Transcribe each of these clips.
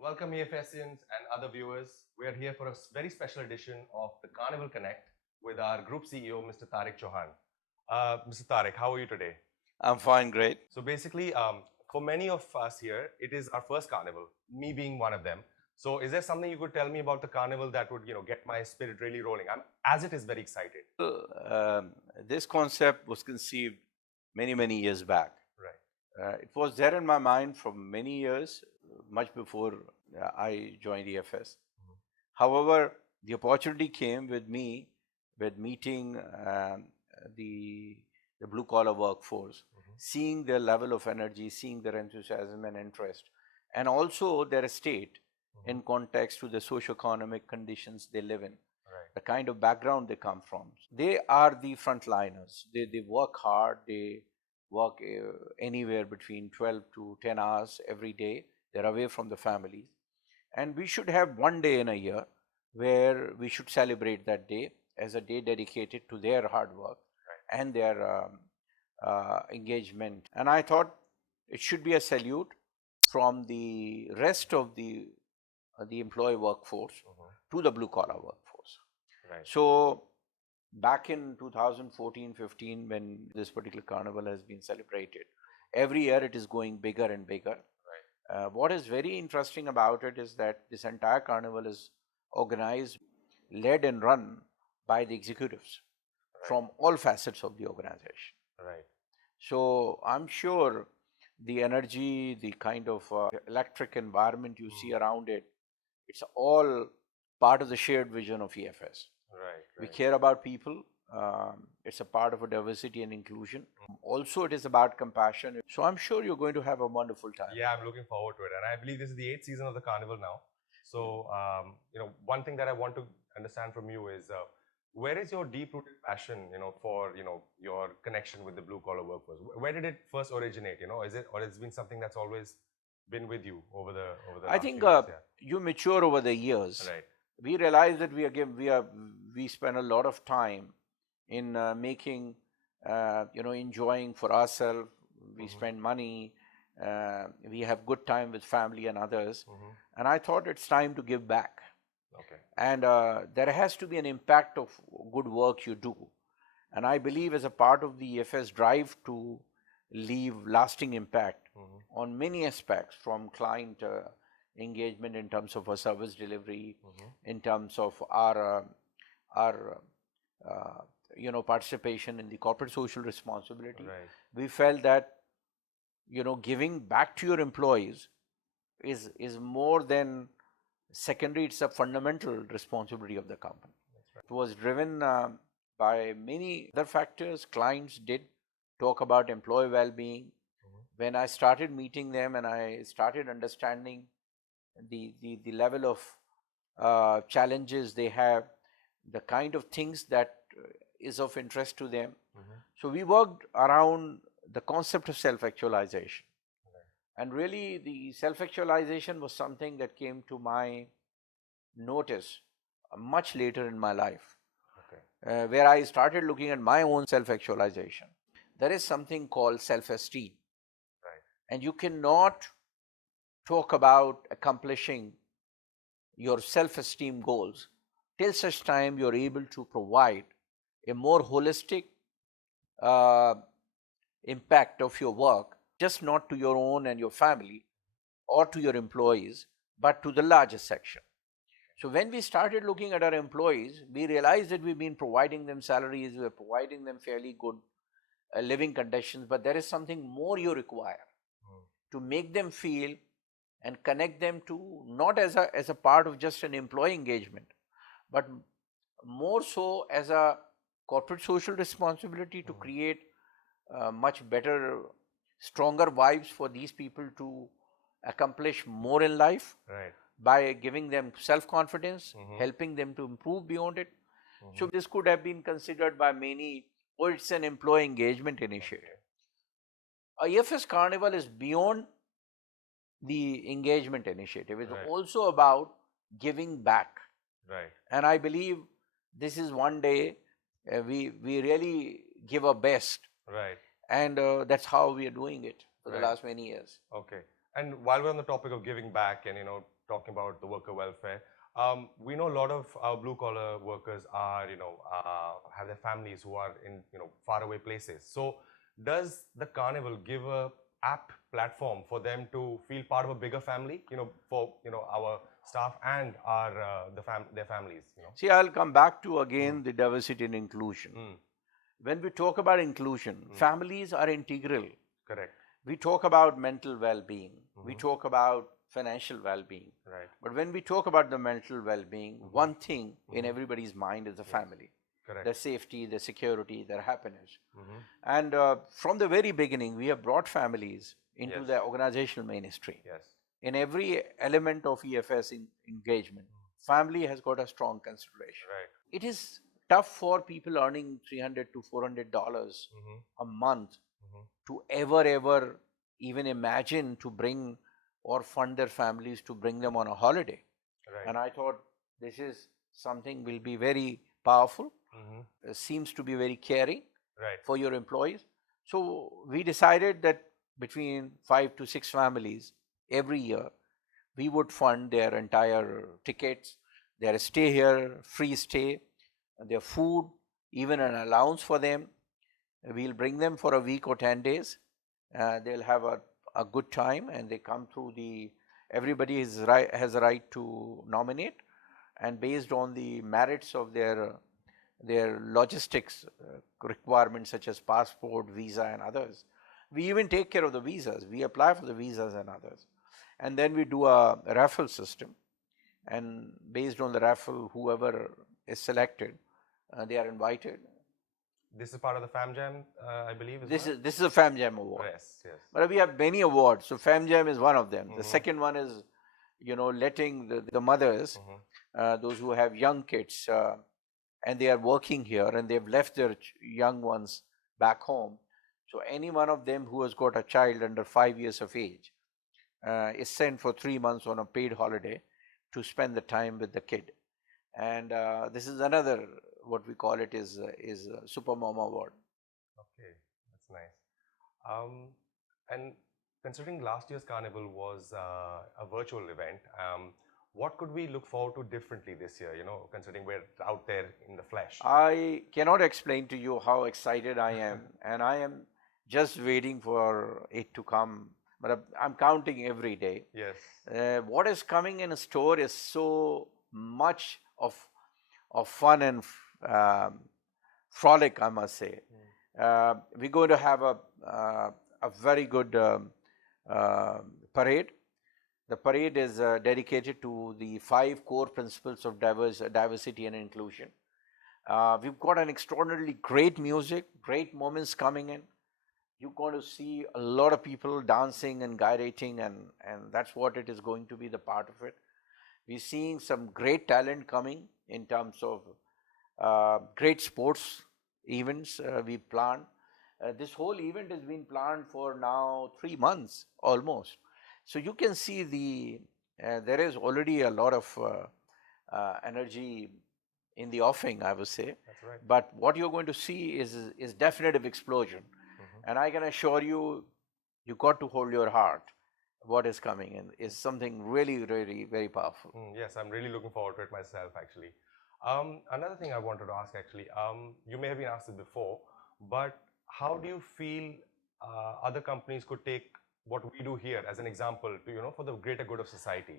Welcome EFSians and other viewers. We are here for a very special edition of the Carnival Connect with our Group CEO, Mr. Tariq Chauhan. Mr. Tariq, how are you today? I'm fine, great. So basically, for many of us here, it is our first carnival, me being one of them. So is there something you could tell me about the carnival that would, get my spirit really rolling? As it is very excited. This concept was conceived many years back. Right. It was there in my mind for many years, much before I joined EFS. However, the opportunity came with me with meeting the blue collar workforce, seeing their level of energy, seeing their enthusiasm and interest, and also their state in context to the socio-economic conditions they live in, the kind of background they come from. They are the frontliners. They work hard. They work anywhere between 12 to 10 hours every day. They're away from the families. And we should have one day in a year where we should celebrate that day as a day dedicated to their hard work and their engagement. And I thought it should be a salute from the rest of the employee workforce to the blue collar workforce. Right. So back in 2014-15, when this particular carnival has been celebrated, every year it is going bigger and bigger. Right. What is very interesting about it is that this entire carnival is organized, led and run by the executives from all facets of the organization. Right. So I'm sure the energy, the kind of electric environment you see around it, it's all part of the shared vision of EFS. Right. We care about people. It's a part of a diversity and inclusion. Also, it is about compassion. So I'm sure you're going to have a wonderful time. Yeah, I'm looking forward to it. And I believe this is the 8th season of the carnival now. So, one thing that I want to understand from you is where is your deep-rooted passion, for, your connection with the blue-collar workforce? Where did it first originate? Is it, or it's been something that's always been with you over the I think last few years? you mature over the years. Right. We realize that we spend a lot of time in making, enjoying for ourselves. We spend money. We have good time with family and others. And I thought it's time to give back. Okay. And there has to be an impact of good work you do. And I believe as a part of the EFS drive to leave lasting impact on many aspects, from client engagement in terms of our service delivery, in terms of our participation in the corporate social responsibility. Right. We felt that giving back to your employees is more than secondary. It's a fundamental responsibility of the company. That's right. It was driven by many other factors. Clients did talk about employee well-being. When I started meeting them and I started understanding the level of challenges they have, the kind of things that is of interest to them. So we worked around the concept of self-actualization. And really the self-actualization was something that came to my notice much later in my life, where I started looking at my own self-actualization. There is something called self-esteem. Right. And you cannot talk about accomplishing your self-esteem goals till such time you're able to provide a more holistic impact of your work, just not to your own and your family or to your employees, but to the larger section. So when we started looking at our employees, we realized that we've been providing them salaries, we're providing them fairly good living conditions, but there is something more you require to make them feel and connect them to, not as a part of just an employee engagement, but more so as a corporate social responsibility to create much better, stronger vibes for these people to accomplish more in life. Right. By giving them self-confidence, helping them to improve beyond it. So this could have been considered by many, or it's an employee engagement initiative. EFS Carnival is beyond the engagement initiative. It's also about giving back. Right. And I believe this is one day we really give our best. Right. And that's how we are doing it for the last many years. Okay. And while we're on the topic of giving back and talking about the worker welfare, we know a lot of our blue collar workers are have their families who are in faraway places. So does the carnival give a app platform for them to feel part of a bigger family? For our staff and our their families. See, I'll come back to again the diversity and inclusion. When we talk about inclusion, families are integral. Correct. We talk about mental well-being. We talk about financial well-being. Right. But when we talk about the mental well-being, one thing in everybody's mind is the family. Correct. Their safety, their security, their happiness. And from the very beginning, we have brought families into the organizational mainstream. Yes. In every element of EFS engagement, family has got a strong consideration. Right. It is tough for people earning $300 to $400 a month to ever even imagine to bring or fund their families to bring them on a holiday. Right. And I thought this is something will be very powerful, seems to be very caring for your employees. So we decided that between 5 to 6 families every year, we would fund their entire tickets, their stay here, free stay, their food, even an allowance for them. We'll bring them for a week or 10 days. They'll have a good time, and they come through everybody has a right to nominate, and based on the merits of their logistics requirements such as passport, visa and others. We even take care of the visas. We apply for the visas and others. And then we do a raffle system, and based on the raffle, whoever is selected, they are invited. This is part of the FamJam, I believe. This is a FamJam award. Yes. But we have many awards. So FamJam is one of them. The second one is, letting the mothers, those who have young kids, and they are working here and they've left their young ones back home. So any one of them who has got a child under 5 years of age is sent for 3 months on a paid holiday to spend the time with the kid. And this is another, what we call it is Super Mama Award. Okay, that's nice. And considering last year's carnival was a virtual event, what could we look forward to differently this year, considering we're out there in the flesh? I cannot explain to you how excited I am. And I am just waiting for it to come. But I'm counting every day. Yes. What is coming in store is so much of fun and frolic, I must say. We're going to have a very good parade. The parade is dedicated to the 5 core principles of diversity and inclusion. We've got an extraordinarily great music, great moments coming in. You're going to see a lot of people dancing and gyrating, and that's what it is going to be, the part of it. We're seeing some great talent coming in terms of great sports events we planned. This whole event has been planned for now 3 months almost. So you can see there is already a lot of energy in the offing, I would say. That's right. But what you're going to see is definitive explosion. And I can assure you, you got to hold your heart. What is coming in is something really, really very powerful. Yes, I'm really looking forward to it myself, actually. Another thing I wanted to ask, actually, you may have been asked it before, but how do you feel other companies could take what we do here as an example to, for the greater good of society?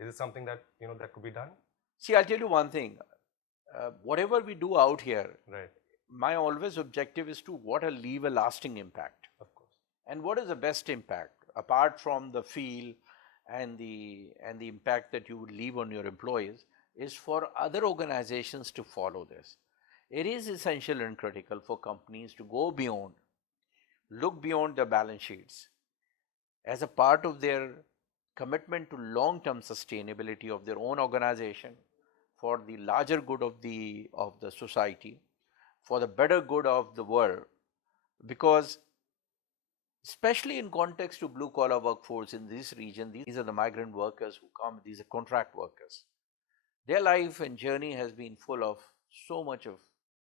Is it something that, that could be done? See, I'll tell you one thing. Whatever we do out here, right, my always objective is to leave a lasting impact. Of course. And what is the best impact apart from the feel and the impact that you would leave on your employees is for other organizations to follow this. It is essential and critical for companies to go beyond, look beyond their balance sheets as a part of their commitment to long-term sustainability of their own organization, for the larger good of the society, for the better good of the world. Because especially in context to blue collar workforce in this region, these are the migrant workers who come, these are contract workers. Their life and journey has been full of so much of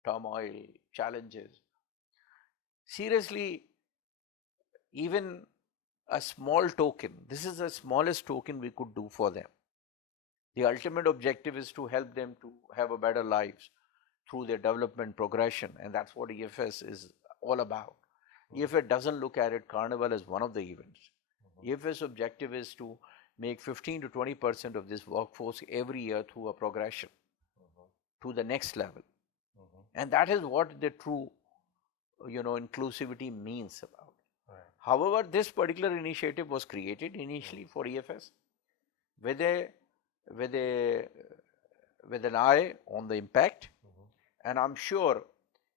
turmoil, challenges. Seriously, even a small token. This is the smallest token we could do for them. The ultimate objective is to help them to have a better lives through their development progression, and that's what EFS is all about. EFS doesn't look at it Carnival as one of the events. EFS objective is to make 15 to 20% of this workforce every year through a progression to the next level. And that is what the true, inclusivity means about. Right. However, this particular initiative was created initially for EFS with a with an eye on the impact, and I'm sure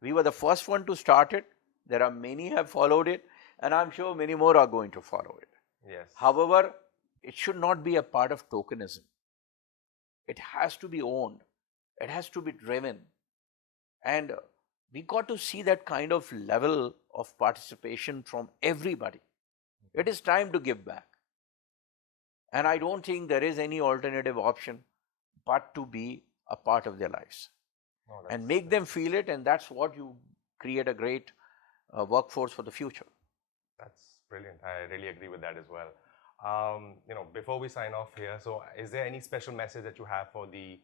we were the first one to start it. There are many have followed it, and I'm sure many more are going to follow it. Yes. However, it should not be a part of tokenism. It has to be owned. It has to be driven. And we got to see that kind of level of participation from everybody. It is time to give back. And I don't think there is any alternative option but to be a part of their lives and make them feel it. And that's what you create a great workforce for the future. That's brilliant. I really agree with that as well. Before we sign off here, so is there any special message that you have for the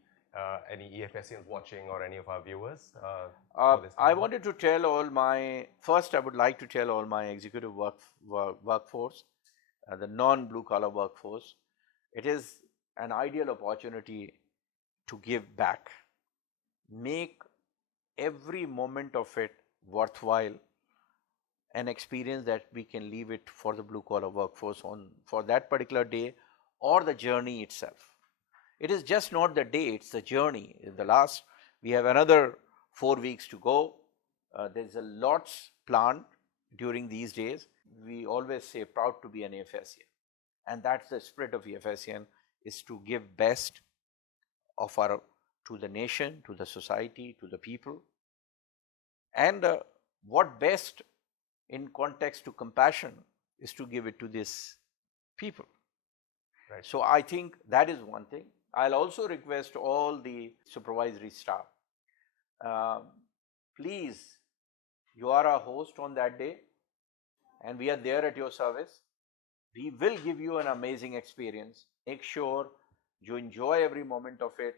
any EFSians watching or any of our viewers? I wanted to tell I would like to tell all my executive workforce, the non-blue collar workforce, it is an ideal opportunity to give back. Make every moment of it worthwhile, an experience that we can leave it for the blue collar workforce for that particular day or the journey itself. It is just not the day, it's the journey. We have another 4 weeks to go. There's a lots planned during these days. We always say proud to be an EFSian. And that's the spirit of EFSian, is to give best to the nation, to the society, to the people. And what best in context to compassion is to give it to these people. Right. So I think that is one thing. I'll also request all the supervisory staff, please, you are our host on that day and we are there at your service. We will give you an amazing experience. Make sure you enjoy every moment of it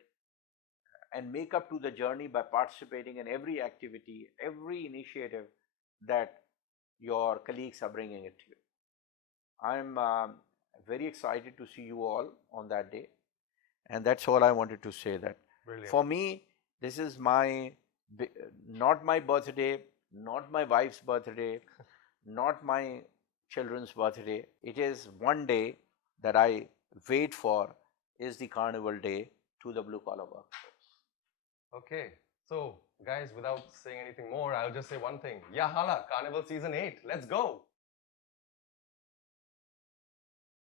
and make up to the journey by participating in every activity, every initiative that your colleagues are bringing it to you. I'm very excited to see you all on that day. And that's all I wanted to say. That Brilliant. For me, this is not my birthday, not my wife's birthday, not my children's birthday. It is one day that I wait for, is the Carnival Day to the blue collar workforce. Okay, so guys, without saying anything more, I'll just say one thing. Ya hala, Carnival Season 8, let's go!